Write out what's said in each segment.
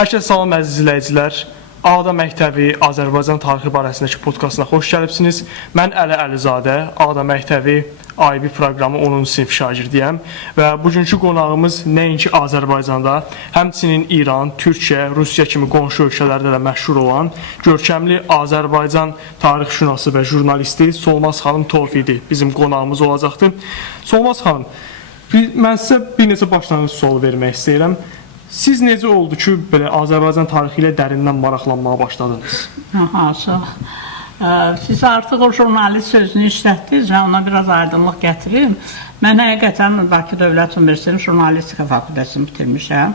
Hər kəsə salam əziz izləyicilər. Ağda Məktəbi Azərbaycan tarixi barəsindəki podkastına xoş gəlibsiniz. Mən Əli Əlizadə, Ağda Məktəbi IB proqramı 10-cu sinif şagirdiyəm və bugünkü qonağımız nəinki Azərbaycanda, həmçinin İran, Türkiyə, Rusiya kimi qonşu ölkələrdə də məşhur olan görkəmli Azərbaycan tarixşünası və jurnalisti Solmaz xanım Tofiqi bizim qonağımız olacaqdır. Solmaz xanım, mən sizə bir neçə başlanğıc sualı vermək istəyirəm. Siz necə oldu ki, belə Azərbaycan tarixi ilə dərindən maraqlanmağa başladınız? Sağ. Siz artıq o jurnalist sözünü işlətdiniz və ona biraz aydınlıq gətirim. Mən həqiqətən Bakı Dövlət Universitetinin jurnalistika fakültəsini bitirmişəm.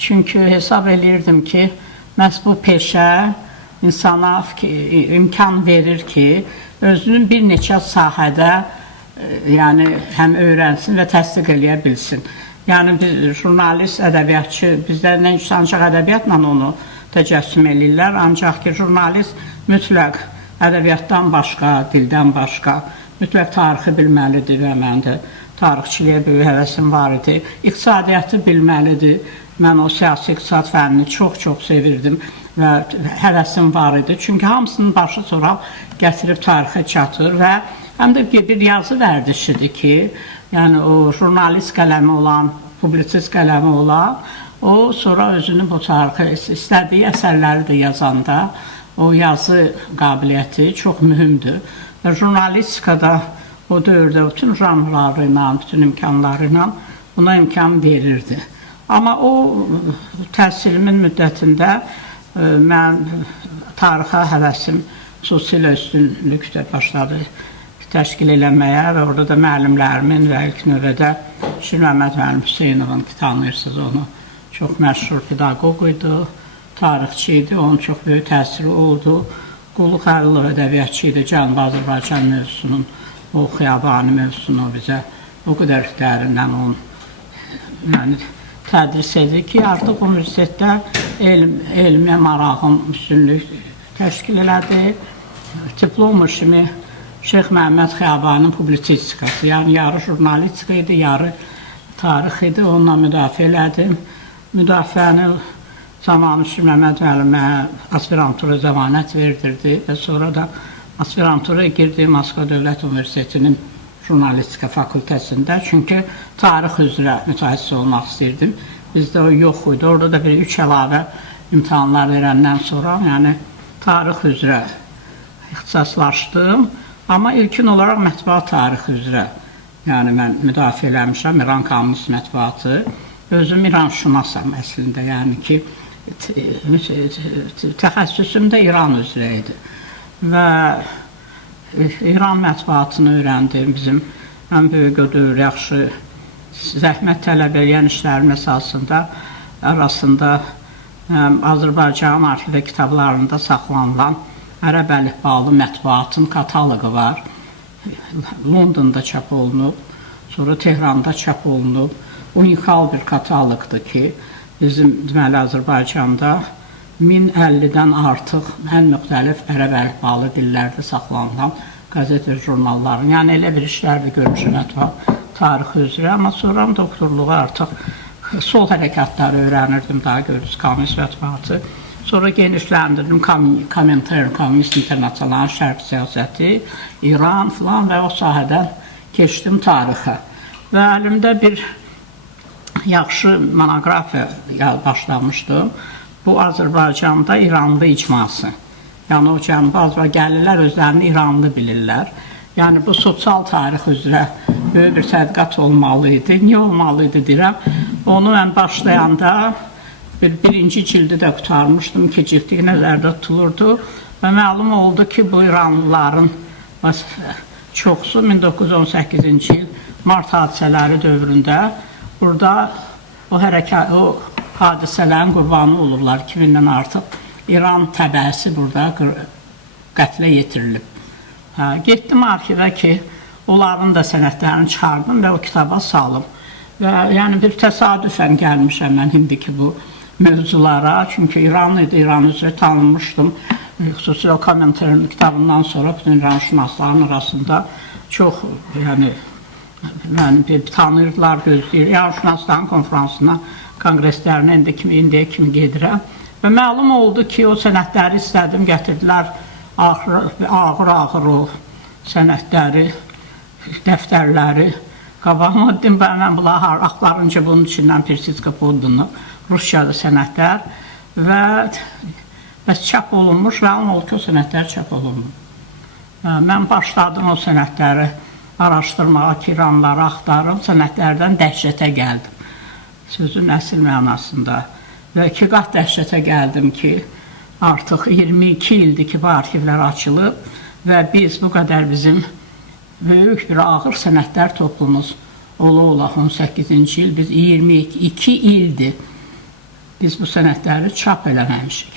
Çünki hesab eləyirdim ki, məhz bu peşə insana imkan verir ki, özünün bir neçə sahədə həm öyrənsin və təsdiq eləyə bilsin. Yəni, biz jurnalist, ədəbiyyatçı, bizdə nə üçün ancaq ədəbiyyatla onu təcəssüm edirlər, ancaq ki, jurnalist mütləq ədəbiyyatdan başqa, dildən başqa, mütləq tarixi bilməlidir və mən də tarixçiliyə böyük həvəsim var idi. İqtisadiyyatı bilməlidir, mən o siyasi iqtisad fənnini çox-çox sevirdim və həvəsim var idi. Çünki hamısının başı sonra gətirib tarixə çatır və həm də bir yazı vərdişidir ki, yəni o jurnalist qələmi olan, publisist qələmi olan, o sonra özünü bu tarixi istədiyi əsərləri də yazanda o yazı qabiliyyəti çox mühümdür. Və jurnalistikada o dövrdə bütün janrları ilə, bütün imkanları ilə buna imkan verirdi. Amma o təhsilimin müddətində mən tarixə həvəsim xüsusilə üstünlükdə başladı təşkil eləməyə və orada da müəllimlərimin və ilk növbədə Şir Məmməd müəllim Hüseynovun ki, tanıyırsınız onu, çox məşhur pedaqoq idi, tarixçi idi, onun çox böyük təsiri oldu. Qulluq Xəlilov ədəbiyyatçı idi, Cənubi Azərbaycan mövzusunun, o Xiyabani mövzusunu bizə o qədər dərindən onun tədris edir ki, artıq universitetdə elmə marağım üstünlük təşkil elədi. Diplom işimi Şeyx Məhəmməd Xiyabaninin publisistikası, yəni yarı jurnalistika idi, yarı tarix idi, onunla müdafiə elədim. Müdafiəni zamanı Şir Məmməd müəllimə aspirantura zəmanət verdirdi və sonra da aspirantura girdi Moskva Dövlət Universitetinin jurnalistika fakültəsində. Çünki tarix üzrə mütəxəssis olmaq istəyirdim. Bizdə o yox idi, orada da bir 3 əlavə imtahanlar verəndən sonra, yəni tarix üzrə ixtisaslaşdım. Amma ilkin olaraq mətbuat tarixi üzrə, yəni mən müdafiə eləmişəm, İran kommunist mətbuatı. Özüm İranşünasam əslində, yəni ki, təxəssüsüm də İran üzrə idi. Və İran mətbuatını öyrəndim, bizim ən böyük ödül, yaxşı, zəhmət tələb edən işlərin əsasında, arasında Azərbaycan arxiv kitablarında saxlanılan ərəb əlifbalı mətbuatın kataloqu var. Londonda çap olunub, sonra Tehranda çap olunub. Unikal bir kataloqdur ki, bizim deməli Azərbaycanda 1050-dən artıq ən müxtəlif ərəb əlifbalı dillərdə saxlanılan qəzet və jurnalların, yəni elə bir işlərdə görmüşəm mətbuat tarixi üzrə, amma sonra doktorluğu artıq sol hərəkatları öyrənirdim, daha görürüz, kommunist mətbuatı. Sonra genişləndirdim Komintern, Kommunist İnternasional, Şərq siyasəti, İran filan və o sahədən keçdim tarixə. Və əlimdə bir yaxşı monoqrafiya başlamışdım. Bu Azərbaycanda İranlı icması. Yəni o Cənubi Azərbaycan gəlirlər, özlərini İranlı bilirlər. Yəni bu sosial tarix üzrə böyük bir tədqiqat olmalı idi. Niyə olmalı idi deyirəm. Onu mən başlayanda birinci cildi də qutarmışdım, keçirdiyi nəzərdə tutulurdu və məlum oldu ki, bu İranlıların çoxsu 1918-ci il mart hadisələri dövründə burada o hadisələrin qurbanı olurlar, 2000-dən artıq İran təbəəsi burada qətlə yetirilib. Getdim arxivə ki, onların da sənədlərini çıxardım və o kitaba salım. Və yəni bir təsadüfən gəlmişəm mən indiki bu mövzulara, çünki İran idi, İran üzrə tanınmışdım. Xüsusilə o Komintern kitabından sonra bütün İranşünasların arasında çox, yəni, tanıyırdılar, gözləyir. İranşünasların konferansına, konqreslərinə indiyə kimi gedirəm. Və məlum oldu ki, o sənədləri istədim, gətirdilər ağır o sənədləri, dəftərləri. Qabağıma dedim, mən bunları axtarınca bunun içindən Persitska Poddunu, Rusçada sənədlər və çap olunmuş, məlum oldu ki, o sənədlər çap olunmuş. Mən başladım o sənədləri araşdırmağa, kiranları axtarım, sənədlərdən dəhşətə gəldim. Sözün əsl mənasında. Və 2 qat dəhşətə gəldim ki, artıq 22 ildir ki, bu arxivlər açılıb və biz bu qədər bizim böyük bir ağır sənədlər toplumumuz ola 18-ci il, biz 22 ildir biz bu sənədləri çap eləməmişik.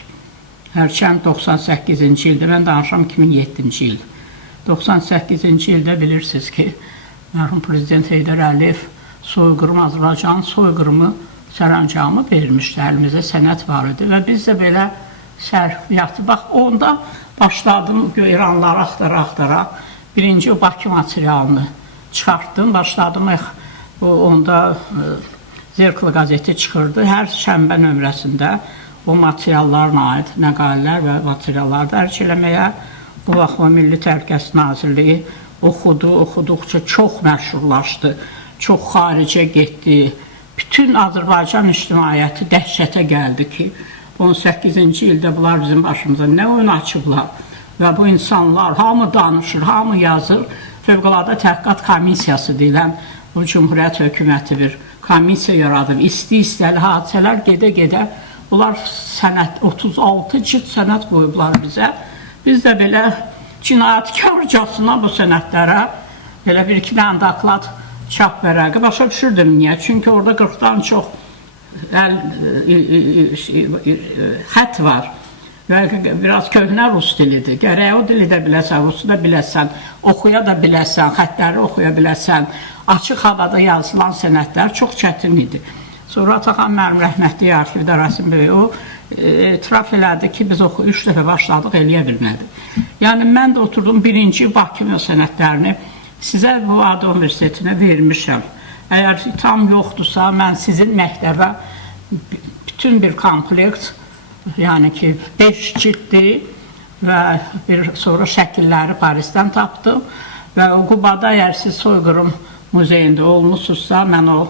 Hərçənd 98-ci ildir, mən danışam 2007-ci ildir. 98-ci ildə bilirsiniz ki, mərhum Prezident Heydər Əliyev soyqırım, Azərbaycanın soyqırımı sərəncamı vermişdi, əlimizdə sənəd var idi və biz də belə sərfiyyatı, bax, onda başladım İranları axtara, birinci o Bakı materialını çıxartdım, başladım, onda Zerkli qəzeti çıxırdı, hər şənbə nömrəsində o materiallarına aid məqalələr və materiallar dərc eləməyə. Bu vaxt o Milli Təhlükəsizlik Nazirliyi oxuduqca çox məşhurlaşdı, çox xaricə getdi. Bütün Azərbaycan ictimaiyyəti dəhşətə gəldi ki, 18-ci ildə bunlar bizim başımıza nə oyun açıblar və bu insanlar hamı danışır, hamı yazır. Fövqəladə Təhqiqat Komissiyası deyilən bu Cümhuriyyət hökuməti bir komissiya yaradıb, istəli hadisələr gedə-gedə bunlar sənəd, 36 cilt sənəd qoyublar bizə. Biz də belə cinayətkarcasına bu sənədlərə belə bir-iki dənə doklad çap vərəqi başa düşürdüm. Niyə? Çünki orada 40-dan çox xət var və biraz köhnə rus dilidir. Gərək o dili də biləsən, rusu da biləsən, oxuya da biləsən, xətləri oxuya biləsən. Açıq havada yazılan sənədlər çox çətin idi. Sonra Ataxan mənim rəhmətli arxivdə Rasim Bey o etiraf elədi ki, biz 3 dəfə başladıq, eləyə bilmədik. Yəni, mən də oturdum, birinci Bakı sənədlərini sizə bu Adı Universitetinə vermişəm. Əgər tam yoxdursa, mən sizin məktəbə bütün bir komplekt, yəni ki, 5 ciltdir və sonra şəkilləri Parisdən tapdım və Qubada əgər siz soyqırım muzeyində olmuşsunuzsa, mən o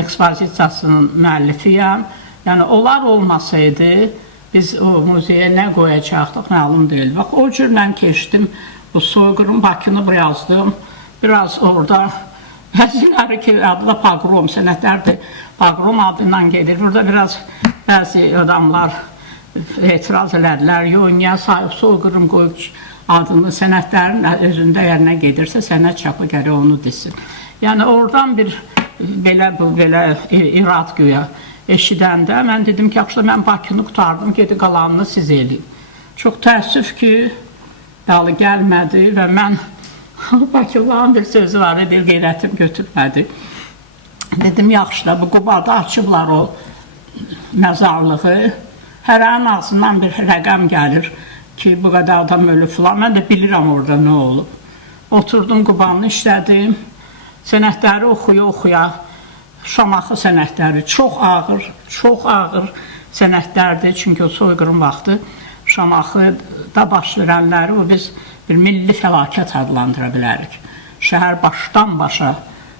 ekspozisiyasının müəllifiyəm. Yəni, onlar olmasaydı, biz o muzeyə nə qoyacaqdıq, məlum deyil. Bax, o cür mən keçdim, bu soyqırım Bakını yazdım. Biraz orada, bəziləri ki, adı da Pogrom sənədlərdir, Pogrom adından gedir. Burada biraz bəzi adamlar etiraz elədilər, yox, niyə soyqırım qoyub adını sənədlərin özündə yerinə gedirsə, sənəd çapı gərək onu desin. Yəni, oradan bir belə irad güya eşidəndə mən dedim ki, yaxşı, mən Bakını qutardım, gedi qalanını siz eləyin. Çox təəssüf ki, gəlmədi və mən Bakıların bir sözü var idi, qeyrətim götürmədi. Dedim, yaxşı da, bu Qubada açıblar o məzarlığı, hərənin ağzından bir rəqəm gəlir ki, bu qədər adam ölüb filan, mən də bilirəm orada nə olub. Oturdum, Qubanı işlədim, sənədləri oxuya, Şamaxı sənədləri çox ağır sənədlərdir, çünki o soyqırım vaxtı Şamaxıda baş verənləri biz bir milli fəlakət adlandıra bilərik. Şəhər başdan başa,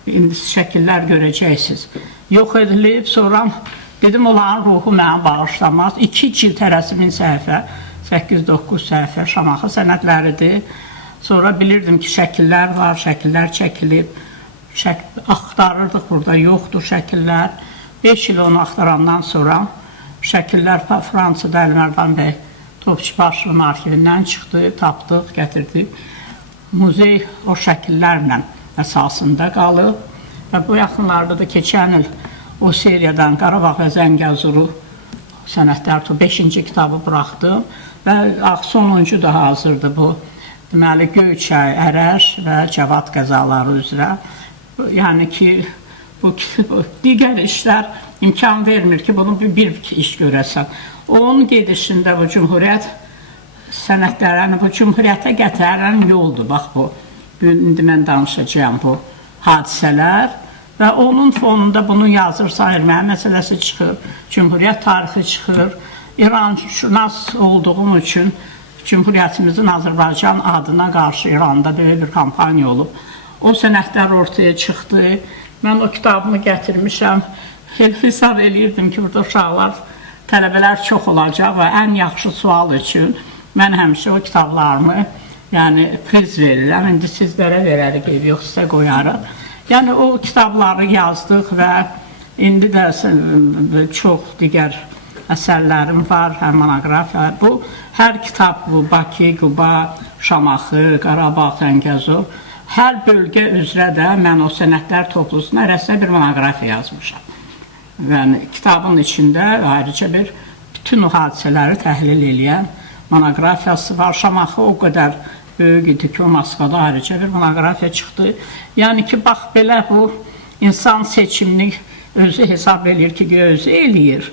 indi şəkillər görəcəksiniz, yox edilib, sonra dedim, onların ruhu mənə bağışlamaz. 2 cilt rəsmin səhifə, 8-9 səhifə Şamaxı sənədləridir. Sonra bilirdim ki, şəkillər var, şəkillər çəkilib. Axtarırdıq, burada yoxdur şəkillər. 5 il onu axtarandan sonra şəkillər Fransada Əlimərdan bəy Topçubaşının arxivindən çıxdı, tapdıq, gətirdik. Muzey o şəkillərlə əsasında qalıb və bu yaxınlarda da keçən il o seriyadan Qarabağ və Zəngəzuru sənədlər 5-ci kitabı buraxdım və sonuncu da hazırdır bu. Deməli, Göyçay, Ərəş və Cavad qəzaları üzrə. Yəni ki, bu digər işlər imkan vermir ki, bunu bir iş görəsən. Onun gedişində bu Cümhuriyyət sənədlərini, bu Cümhuriyyətə gətirən yoldur. Bax bu, indi mən danışacağım bu hadisələr və onun fonunda bunu yazırsa, erməni məsələsi çıxır, Cümhuriyyət tarixi çıxır, İranşünas olduğum üçün Cümhuriyyətimizin Azərbaycan adına qarşı İranda belə bir kampaniya olub. O sənədlər ortaya çıxdı. Mən o kitabımı gətirmişəm. Hesab eləyirdim ki, burada uşaqlar, tələbələr çox olacaq və ən yaxşı sual üçün mən həmişə o kitablarımı priz verirəm. İndi sizlərə verərik, yox sizə qoyarıq. Yəni o kitabları yazdıq və indi də çox digər əsərlərim var, həm monoqrafiya. Bu, hər kitab bu, Bakı, Quba, Şamaxı, Qarabağ, Təngəzur, hər bölgə üzrə də mən o sənədlər toplusuna rəsmə bir monoqrafiya yazmışam. Yəni, kitabın içində ayrıca bütün o hadisələri təhlil edən monoqrafiyası var. Şamaxı o qədər böyük idi ki, o Moskvada ayrıca bir monoqrafiya çıxdı. Yəni ki, bax, belə bu insan seçimini özü hesab edir ki, özü eləyir.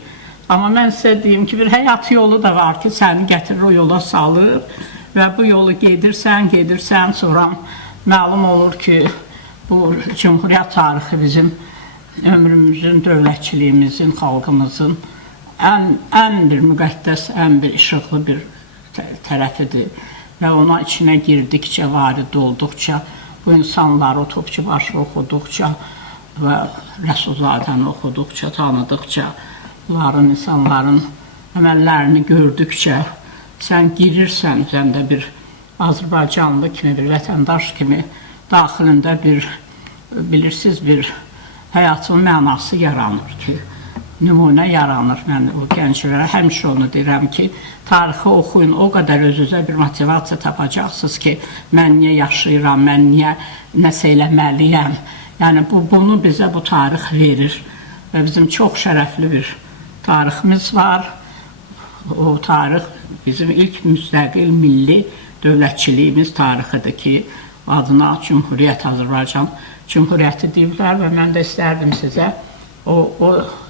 Amma mən sizə deyim ki, bir həyat yolu da var ki, səni gətirir, o yola salır və bu yolu gedirsən, sonra məlum olur ki, bu Cümhuriyyət tarixi bizim ömrümüzün, dövlətçiliyimizin, xalqımızın ən bir müqəddəs, ən bir işıqlı bir tərəfidir və ona içinə girdikcə, varid olduqca, bu insanları Topçubaşı oxuduqca və Rəsulzadəni oxuduqca, tanıdıqca, bunların, insanların əməllərini gördükcə sən girirsən, sən də bir Azərbaycanlı kimi, bir vətəndaş kimi daxilində bilirsiniz, bir həyatın mənası yaranır ki, nümunə yaranır. Mən o gənclərə həmişə onu deyirəm ki, tarixi oxuyun, o qədər özünüzə bir motivasiya tapacaqsınız ki, mən niyə yaşayıram, mən niyə nəsə eləməliyəm. Yəni, bunu bizə bu tarix verir və bizim çox şərəfli bir tariximiz var. O tarix bizim ilk müstəqil milli dövlətçiliyimiz tarixidir ki, adına Cümhuriyyət Azərbaycan Cümhuriyyəti deyiblər və mən də istərdim sizə o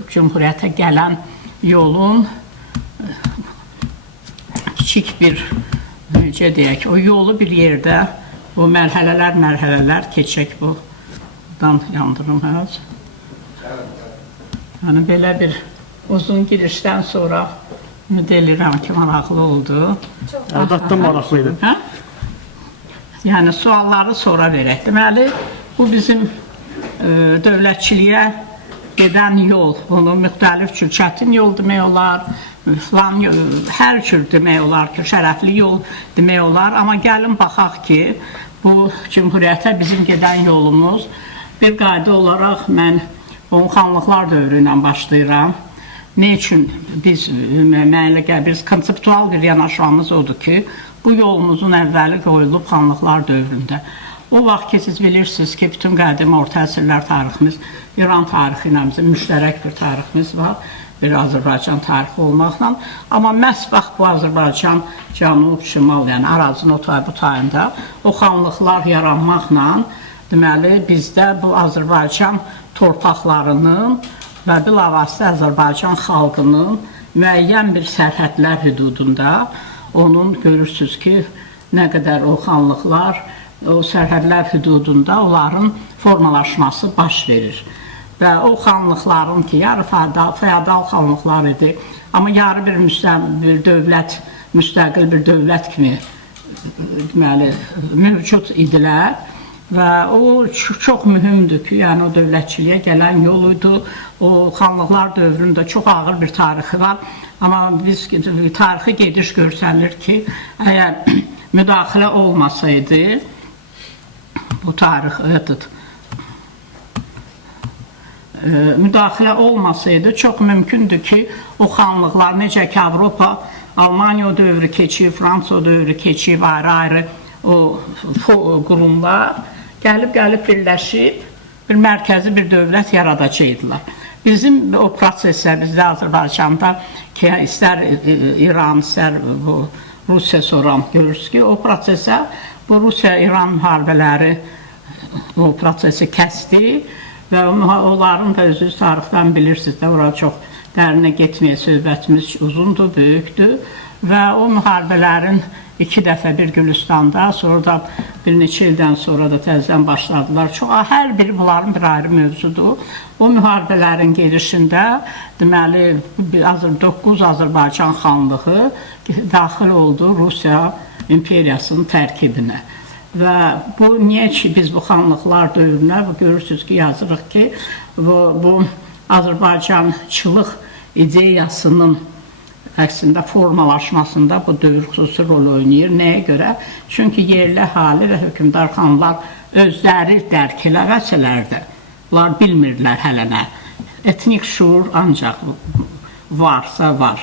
Cümhuriyyətə gələn yolun kiçik bir, necə deyək, o yolu bir yerdə, o mərhələlər keçək bu. Buradan yandırım həz. Yəni, belə bir uzun girişdən sonra ümid edirəm ki, maraqlı oldu. Əlbəttə maraqlıydı. Yəni, sualları sonra verək. Deməli, bu bizim dövlətçiliyə gedən yol, bunu müxtəlif cür çətin yol demək olar, hər cür demək olar ki, şərəfli yol demək olar. Amma gəlin baxaq ki, bu Cümhuriyyətə bizim gedən yolumuz bir qayda olaraq mən xanlıqlar dövrü ilə başlayıram. Ne üçün biz konseptual bir yanaşmamız odur ki, bu yolumuzun əvvəli qoyulub xanlıqlar dövründə. O vaxt ki, siz bilirsiniz ki, bütün qədim orta əsrlər tariximiz, İran tarixi ilə bizim müştərək bir tariximiz var, bir Azərbaycan tarixi olmaqla. Amma məhz bax bu Azərbaycan cənub, şimal, yəni ərazinin o tay bu tayında o xanlıqlar yaranmaqla, deməli, bizdə bu Azərbaycan torpaqlarının və bilavasitə Azərbaycan xalqının müəyyən bir sərhədlər hüdudunda onun görürsünüz ki, nə qədər o xanlıqlar, o sərhədlər hüdudunda onların formalaşması baş verir. Və o xanlıqların ki, yarı feodal xanlıqlar idi, amma yarı bir dövlət, müstəqil bir dövlət kimi mövcud idilər. Və o çox mühümdür ki, yəni o dövlətçiliyə gələn yol idi. O xanlıqlar dövründə çox ağır bir tarixi var. Amma biz tarixi gediş görsəlir ki, əgər müdaxilə olmasaydı, bu tarix müdaxilə olmasaydı, çox mümkündür ki, o xanlıqlar necə ki, Avropa, Almaniya dövrü keçib, Fransa dövrü keçib, ayrı-ayrı o qurumlar gəlib birləşib, bir mərkəzi bir dövlət yaradacaqdılar. Bizim o prosesə, bizdə Azərbaycanda ki, istər İran, istər Rusiya sonra görürsünüz ki, o prosesə, bu Rusiya-İran müharibələri o prosesi kəsdi və onların da özünüz tarixdən bilirsiniz də, orada çox dərinə getməyə söhbətimiz uzundur, böyükdür və o müharibələrin 2 dəfə bir Gülüstanda, sonra da bir neçə ildən sonra da təzədən başladılar. Hər biri bunların bir ayrı mövzudur. O müharibələrin gedişində deməli 9 Azərbaycan xanlığı daxil oldu Rusiya imperiyasının tərkibinə. Və bu niyə ki biz bu xanlıqlar dövrünə görürsünüz ki, yazırıq ki, bu Azərbaycançılıq ideyasının əksində formalaşmasında bu dövr xüsusi rol oynayır. Nəyə görə? Çünki yerli əhali və hökmdar xanlar özləri dərk eləməsələrdə, bunlar bilmirlər hələ nə. Etnik şuur ancaq varsa var.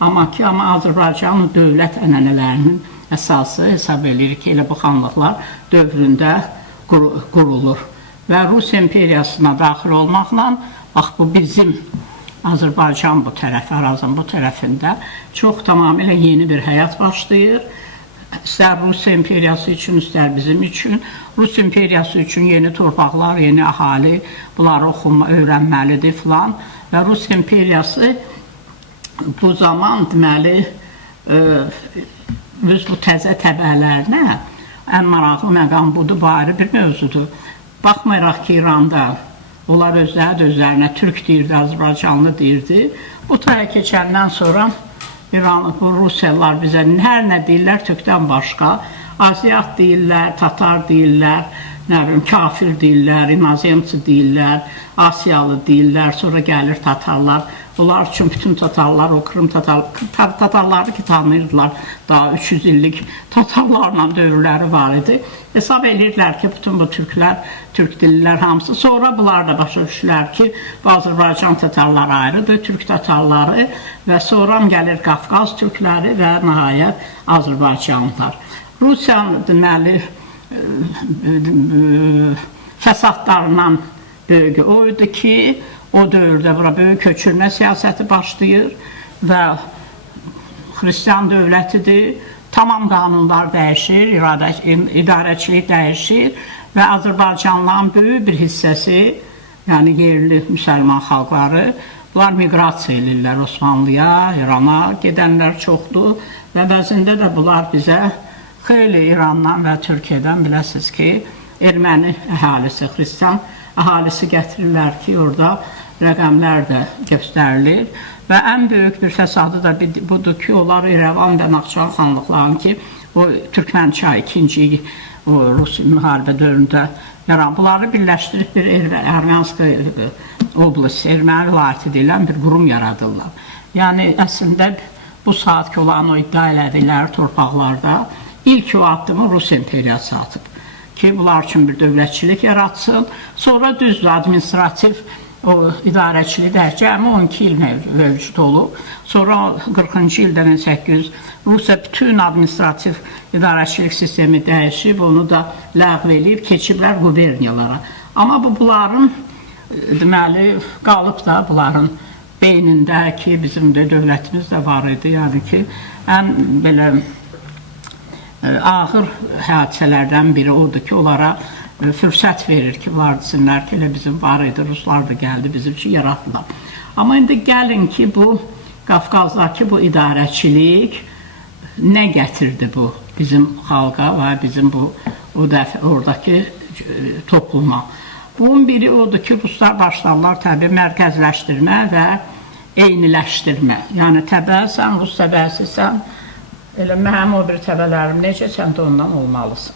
Amma Azərbaycanın dövlət ənənələrinin əsası hesab edilir ki, elə bu xanlıqlar dövründə qurulur. Və Rus imperiyasına daxil olmaqla, bax bu bizim Azərbaycan bu tərəf, Arazın bu tərəfində çox tamamilə yeni bir həyat başlayır. İstər Rus imperiyası üçün, istər bizim üçün. Rus imperiyası üçün yeni torpaqlar, yeni əhali, bunları öyrənməlidir filan. Və Rus imperiyası bu zaman deməli, öz bu təzə təbəələrinə ən maraqlı məqam budur, bu ayrı bir mövzudur. Baxmayaraq ki, İranda onlar özlərinə türk deyirdi, Azərbaycanlı deyirdi. Bu taya keçəndən sonra bu Rusiyalılar bizə hər nə deyirlər türkdən başqa. Aziyat deyirlər, Tatar deyirlər, kafir deyirlər, inazemci deyirlər, Asiyalı deyirlər, sonra gəlir Tatarlar. Bunlar üçün bütün Tatarlar, o Krım Tatarları ki tanıyırdılar, daha 300 illik Tatarlarla dövrləri var idi. Hesab edirdilər ki, bütün bu türklər, türk dillilər hamısı. Sonra bunlar da başa düşdülər ki, bu Azərbaycan Tatarları ayrıdır, türk Tatarları və sonra gəlir Qafqaz türkləri və nəhayət Azərbaycanlılar. Rusiyanın deməli fəsadlarından böyüyü oydu ki, o dövrdə bura böyük köçürmə siyasəti başlayır və xristian dövlətidir. Tamam qanunlar dəyişir, idarəçilik dəyişir və Azərbaycanlıların böyük bir hissəsi, yəni yerli müsəlman xalqları, bunlar miqrasiya edirlər Osmanlıya, İrana gedənlər çoxdur və bəzində də bunlar bizə xeyli İrandan və Türkiyədən biləsiniz ki, erməni əhalisi, xristian əhalisi gətirirlər ki, orada rəqəmlər də göstərilir və ən böyük bir fəsadı da budur ki, onlar İrəvan və Naxçıvan xanlıqlarının ki, o Türkmənçay 2-ci Rus müharibə dövründə bunları birləşdirib bir Erməniska oblast, erməni vilayəti deyilən bir qurum yaradırlar. Yəni, əslində bu saat ki, olan o iddia elədikləri torpaqlarda ilk o addımı Rus imperiyası atıb ki, bunlar üçün bir dövlətçilik yaratsın. Sonra düzdür, administrativ o idarəçilik cəmi 12 il mövcud olub. Sonra 40-cı ildən 1800 Rusiya bütün administrativ idarəçilik sistemi dəyişib, onu da ləğv eləyib, keçiblər quberniyalara. Amma bunların, deməli, qalıb da bunların beynində ki, bizim də dövlətimiz də var idi, yəni ki, ən belə ağır hadisələrdən biri odur ki, onlara fürsət verir ki, var desinlər ki, elə bizim var idi, Ruslar da gəldi, bizim üçün yaratdılar. Amma indi gəlin ki, bu Qafqazdakı bu idarəçilik nə gətirdi bu bizim xalqa və bizim bu oradakı topluma? Bunun biri odur ki, Ruslar başlarlar təbii mərkəzləşdirmə və eyniləşdirmə. Yəni təbəsən, Rus təbəsisən, elə mənim o bir təbələrim necə sən də ondan olmalısın.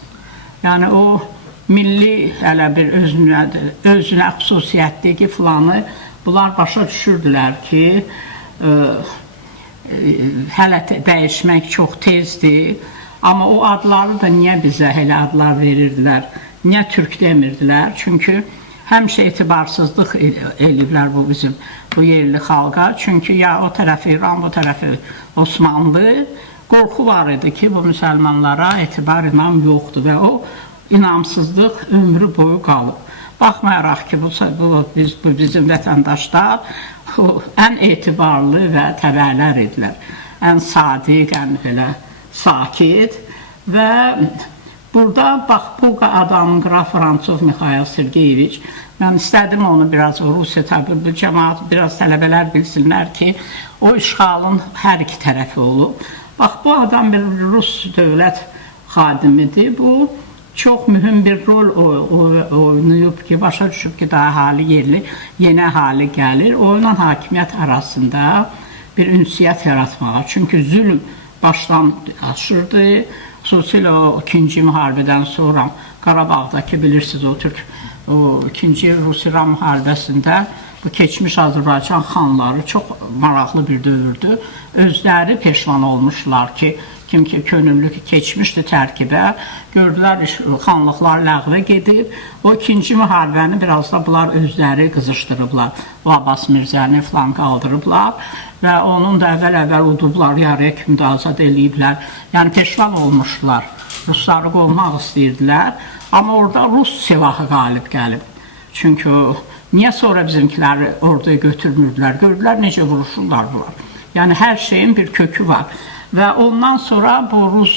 Yəni o milli hələ bir özünə xüsusiyyətdir ki, filanı bunlar başa düşürdülər ki, hələ dəyişmək çox tezdir. Amma o adları da niyə bizə elə adlar verirdilər, niyə türk demirdilər? Çünki həmişə etibarsızlıq eləyiblər bu bizim bu yerli xalqa. Çünki ya o tərəfi İran, bu tərəfi Osmanlı. Qorxu var idi ki, bu müsəlmanlara etibar inam yoxdur və o inamsızlıq ömrü boyu qalıb. Baxmayaraq ki, bu bizim vətəndaşlar ən etibarlı və təbəələr idilər. Ən sadiq, ən belə sakit və Burada bax bu adamın qraf Frantsov Mixail Sergeyeviç, mən istədim onu biraz Rusiya tabi bu cəmaat biraz tələbələr bilsinlər ki, o işğalın hər iki tərəfi olub. Bax bu adam bir Rus dövlət xadimidir. Bu çox mühüm bir rol oynayıb ki, başa düşüb ki, daha əhali yerli, yeni əhali gəlir. Onunla hakimiyyət arasında bir ünsiyyət yaratmağa. Çünki zülm başdan aşırdı. Xüsusilə o 2-ci müharibədən sonra Qarabağdakı bilirsiniz o 2-ci Rus-İran müharibəsində bu keçmiş Azərbaycan xanları çox maraqlı bir dövrdür. Özləri peşman olmuşlar ki, kim ki könüllü keçmişdi tərkibə, gördülər xanlıqlar ləğvə gedib. O 2-ci müharibəni biraz da bunlar özləri qızışdırıblar. O Abbas Mirzəni falan qaldırıblar və onun da əvvəl udublar, yarıya kimi də azad eləyiblər. Yəni peşman olmuşlar. Rusları qovmaq istəyirdilər. Amma orada Rus silahı qalib gəlib. Çünki niyə sonra bizimkiləri orada götürmürdülər? Gördülər necə vuruşurlar bunlar. Yəni hər şeyin bir kökü var. Və ondan sonra bu Rus,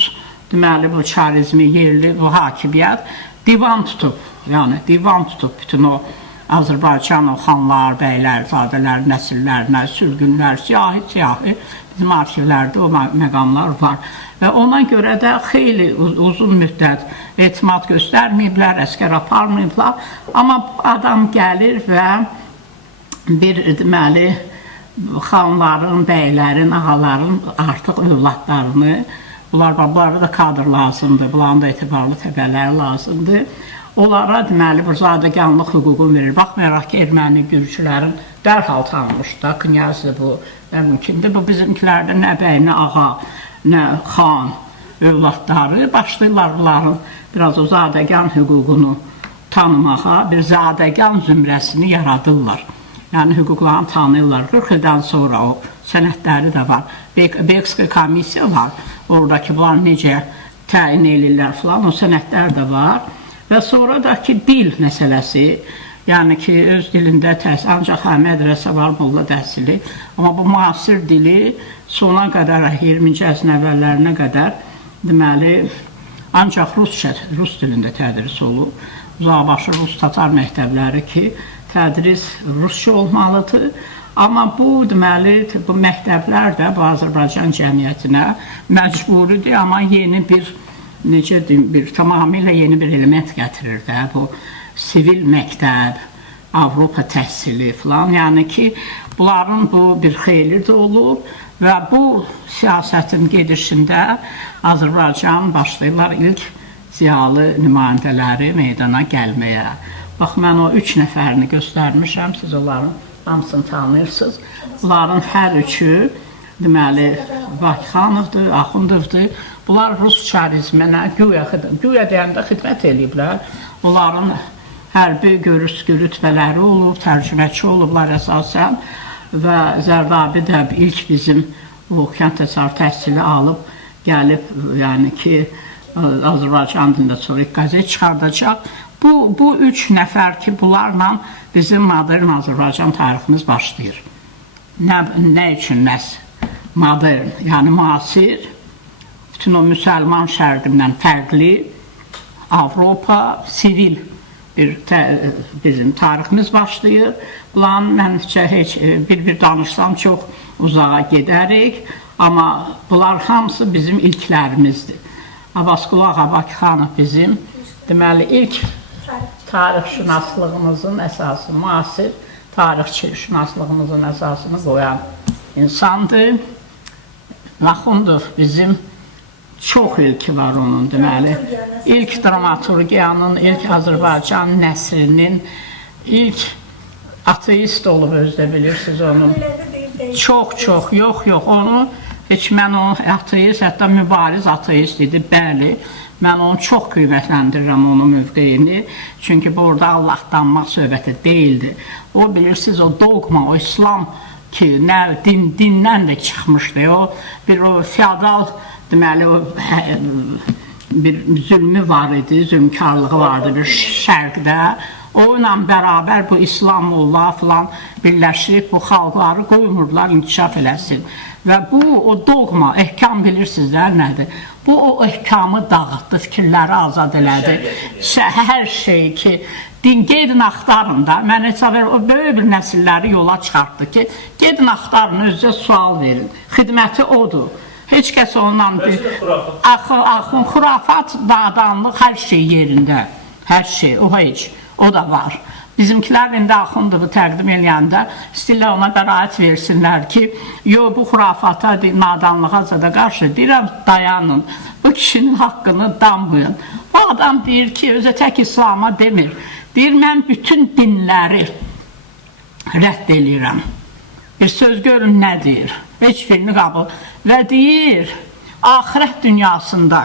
deməli bu çarizmi, yerli bu hakimiyyət divan tutub. Yəni divan tutub bütün o Azərbaycan o xanlar, bəylər, zadələr, nəsillərinə, sürgünlər, siyahi bizim arxivlərdə o məqamlar var. Və ona görə də xeyli uzun müddət etimad göstərməyiblər, əskər aparmayıblar. Amma adam gəlir və bir deməli xanların, bəylərin, ağaların artıq övladlarını, bunlara da kadr lazımdır, bunların da etibarlı təbələri lazımdır. Onlara deməli bir zadəganlıq hüququ verir. Baxmayaraq ki, erməni gürcülərin dərhal tanımış da, knyazdır bu, nə mümkündür. Bu bizimkilərdə nə bəy, nə ağa, nə xan övladları başlayırlar bunların biraz o zadəgan hüququnu tanımağa, bir zadəgan zümrəsini yaradırlar. Yəni hüquqlarını tanıyırlar. 40 ildən sonra o sənədləri də var. Bekski komissiya var. Oradakı bunlar necə təyin edirlər falan, o sənədlər də var. Və sonra da ki, dil məsələsi, yəni ki, öz dilində təhsil, ancaq mədrəsə var, molla təhsili. Amma bu müasir dili sona qədər, 20-ci əsrin əvvəllərinə qədər, deməli, ancaq Rus dilində tədris olub. Uzaqbaşı Rus tatar məktəbləri ki, tədris Rusça olmalıdır. Amma bu, deməli, bu məktəblər də bu Azərbaycan cəmiyyətinə məcburidir, amma yeni bir, necə deyim, tamamilə yeni bir element gətirir də, bu sivil məktəb, Avropa təhsili falan. Yəni ki, bunların bu bir xeyli də olur və bu siyasətin gedişində Azərbaycan başlayırlar ilk ziyalı nümayəndələri meydana gəlməyə. Bax, mən o 3 nəfərini göstərmişəm, siz onların hamısını tanıyırsınız. Bunların hər üçü, deməli, Bakıxanovdur, Axundovdur. Bunlar Rus çarizminə, güya deyəndə xidmət ediblər. Onların hərbi rütbələri olub, tərcüməçi olublar əsasən və Zərdabi də ilk bizim o kənd təsərrüfatı təhsili alıb, gəlib, yəni ki, Azərbaycan dilində sonra qəzet çıxardacaq. Bu 3 nəfər ki, bunlarla bizim modern Azərbaycan tariximiz başlayır. Nə üçün məhz modern, yəni müasir, bütün o müsəlman şərqindən fərqli, Avropa, sivil bizim tariximiz başlayır. Bunların məncə heç bir danışsam çox uzağa gedərik, amma bunlar hamısı bizim ilklərimizdir. Abbasqulu Ağa Bakıxanov bizim, deməli, ilk tarixşünaslığımızın əsası, müasir tarixşünaslığımızın əsasını qoyan insandır. Axundov bizim çox ilki var onun, deməli, ilk dramaturgiyanın, ilk Azərbaycan nəsrinin, ilk ateist olub, özdə bilirsiniz onu. Çox, yox, onu, heç mən o ateist, hətta mübariz ateist idi, bəli. Mən onu çox qiymətləndirirəm, onun mövqeyini. Çünki burada Allahdanmaq söhbəti deyildi. O, bilirsiniz, o dogma, o İslam ki, dindən də çıxmışdı. O, bir o feodal, deməli, bir zülmü var idi, zülmkarlığı vardı bir şərqdə. O ilə bərabər bu İslamullah falan birləşib, bu xalqları qoymurdular, inkişaf eləsin. Və bu, o doğma, ehkam bilirsizlər nədir? Bu, o ehkamı dağıtdı, fikirləri azad elədi. Hər şey ki, din gedin axtarın da, mən hesab verir, o böyük bir nəsilləri yola çıxartdı ki, gedin axtarın, özünüzə sual verin. Xidməti odur. Heç kəs ondan bir... Axın, xurafat, dadanlıq, hər şey yerində. Hər şey, o heç, o da var. Bizimkilər indi axındığı təqdim eləyəndə istəyirlər ona qəraət versinlər ki, yox, bu xurafata, nadanlığa da qarşı deyirəm, dayanın, bu kişinin haqqını danmayın. Bu adam deyir ki, özə tək İslama demir, deyir, mən bütün dinləri rədd eləyirəm. Bir söz görün nə deyir, heç birini qabıl və deyir, axirət dünyasında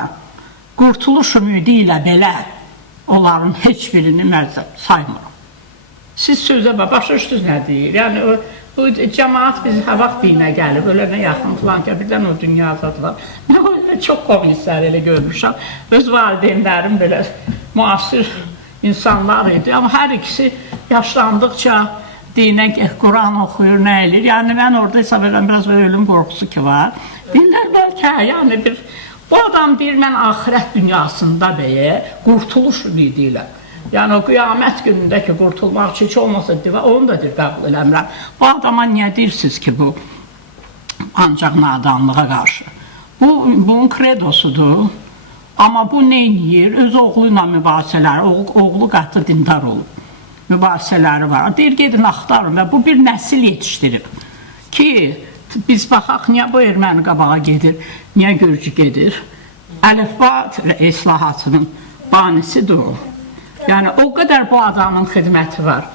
qurtuluş ümidi ilə belə onların heç birini məzəb saymır. Siz sözə başa-düşdünüz nə deyir? Yəni, o cəmaat biz vaxt dinə gəlib, ölənə yaxın filan ki, birdən o dünya azadılar. Mən öyle çox komünistlər elə görmüşəm. Öz valideynlərim belə müasir insanlar idi. Amma hər ikisi yaşlandıqca dinə Quran oxuyur, nə eləyir. Yəni, mən orada hesab edirəm, biraz ölüm qorxusu ki var. Dinlər bəlkə, yəni bir... Bu adam deyir, mən axirət dünyasında bəyə qurtuluş ümidi ilə. Yəni, o qiyamət günündə ki, qurtulmaq üçün heç olmasa onu da qəbul eləmirəm. Bu adama niyə deyirsiniz ki, bu ancaq nadanlığa qarşı? Bu, bunun kredosudur. Amma bu neyniyir? Öz oğlu ilə mübahisələri, oğlu qatı dindar olub. Mübahisələri var. Deyir, gedin axtarın və bu bir nəsil yetişdirib. Ki, biz baxaq, niyə bu erməni qabağa gedir, niyə gürcü gedir? Əlifba islahatının banisidir o. Yəni, o qədər bu adamın xidməti var.